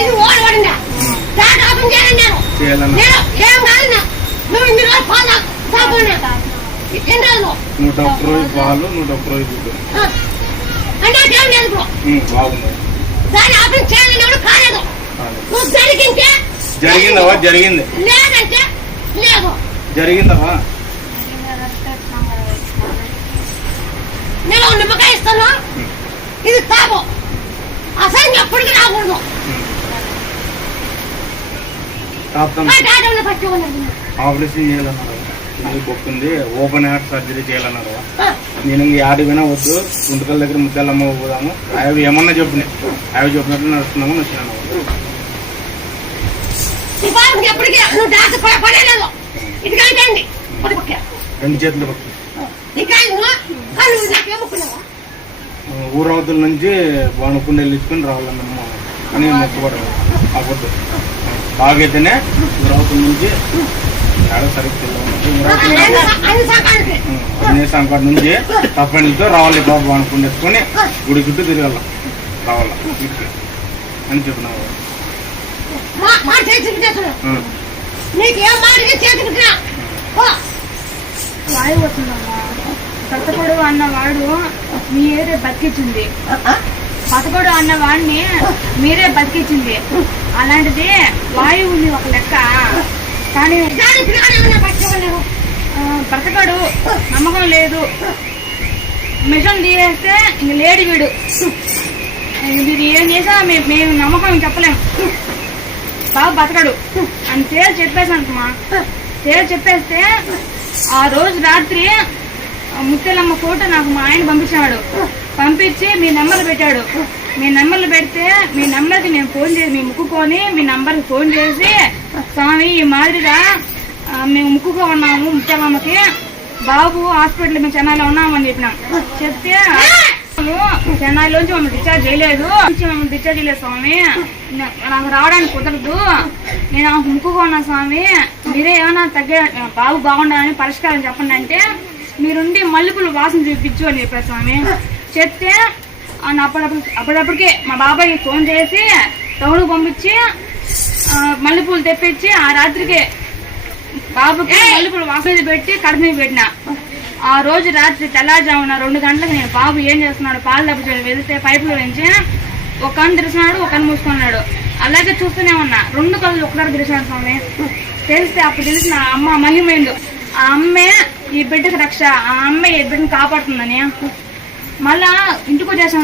ఇది ఓడిపడిందా దాని ఆపం చేయాలి నేను ఏం కాదు నువ్వు ఇన్ని రోజులు పాలు తాగుతున్నా ఎన్ని రోజులు 101 రోజు పాలు 101 రోజు గుడ్డు అంటే ఏం లేదు బాగుంది దాని ఆపం చేయాలని కాలేదు నువ్వు జరిగింటే జరిగిందవా జరిగింది లేదంటే లేదు జరిగిందవా నేను నిమ్మకాయ ఇస్తాను ఇది తాగు అసలు ఎప్పటికీ రాకూడదు ఆపరేషన్ చేయాలన్నారు బొక్కుంది ఓపెన్ హార్ట్ సర్జరీ చేయాలన్నారు నేను యాడికి పోయినా వద్దు గుంటకల దగ్గర ముత్యాలమ్మ పోదాము అవి ఏమన్నా చెప్పినాయి అవి చెప్పినట్లు నడుస్తున్నాము వచ్చినాను ఎప్పటికీ పడలేదు ఇది కాదండి రెండు చేతులు పట్టు ఊరవతల నుంచి బాణుకుండా వెళ్ళించుకొని రావాలన్నమ్మ అని మొక్కుపడము ఆ పొద్దు బాగైతేనే ఊరవతల నుంచి సంకట నుంచి తప్పనితో రావాలి బాబు బాణుకుండా వేసుకొని గుడి చుట్టూ తిరగాల రావాల అని చెప్పినావు వాయు వస్తుందమ్మా బతకడు అన్నవాడు మీరే బతికించింది బతకడు అన్న వాడిని మీరే బతికించింది అలాంటిది వాయువు ఉంది ఒక లెక్క కానీ బ్రతకడు నమ్మకం లేదు మిషన్ తీసేస్తే ఇంక లేడు వీడు మీరు ఏం చేసా మేము నమ్మకం చెప్పలేము బాగా బతకడు అని తేలి చెప్పేసానుమా తేలి చెప్పేస్తే ఆ రోజు రాత్రి ముత్యాలమ్మ ఫోటో నాకు మా ఆయన పంపించాడు పంపించి మీ నెంబర్ పెట్టాడు మీ నెంబర్లు పెడితే మీ నెంబర్కి నేను ఫోన్ చేసి మీ ముక్కుకొని మీ నెంబర్కి ఫోన్ చేసి స్వామి ఈ మాదిరిగా మేము ముక్కుకో ఉన్నాము ముత్యాలమ్మకి బాబు హాస్పిటల్ మేము చెన్నైలో ఉన్నామని చెప్పినాం చెప్తే చెన్నైలోంచి మమ్మల్ని డిశ్చార్జ్ చేయలేదు మమ్మల్ని డిశ్చార్జ్ చేయలేదు స్వామి నాకు రావడానికి కుదరదు నేను ఆమెకు ముక్కుకున్నా స్వామి మీరే ఏమైనా తగ్గే బాబు బాగుండాలని పరిష్కారం చెప్పండి అంటే మీరుండి మల్లెపూలు వాసన చూపించు అని చెప్పారు స్వామి చెప్తే అప్పుడప్పటికే మా బాబాయ్ ఫోన్ చేసి టౌన్కి పంపించి మల్లెపూలు తెప్పించి ఆ రాత్రికి బాబుకి మల్లెపూలు వాసన పెట్టి కడుపు మీద పెట్టిన ఆ రోజు రాత్రి తెల్లారుజామున 2 గంటలకు నేను బాబు ఏం చేస్తున్నాడు పాలు దెబ్బ వెళ్తే పైపులో నుంచి ఒక కన్ను తెరిచినాడు ఒక కన్ను మూసుకున్నాడు అలాగే చూస్తూనే ఉన్నా 2 కళ్ళు ఒకసారి తెరిచినాడు స్వామి తెలిస్తే అప్పుడు తెలిసిన అమ్మ మహిమైందు ఆ అమ్మే ఈ బిడ్డకి రక్ష ఆ అమ్మే ఈ బిడ్డను కాపాడుతుందని మళ్ళా ఇంటికి వచ్చేసాను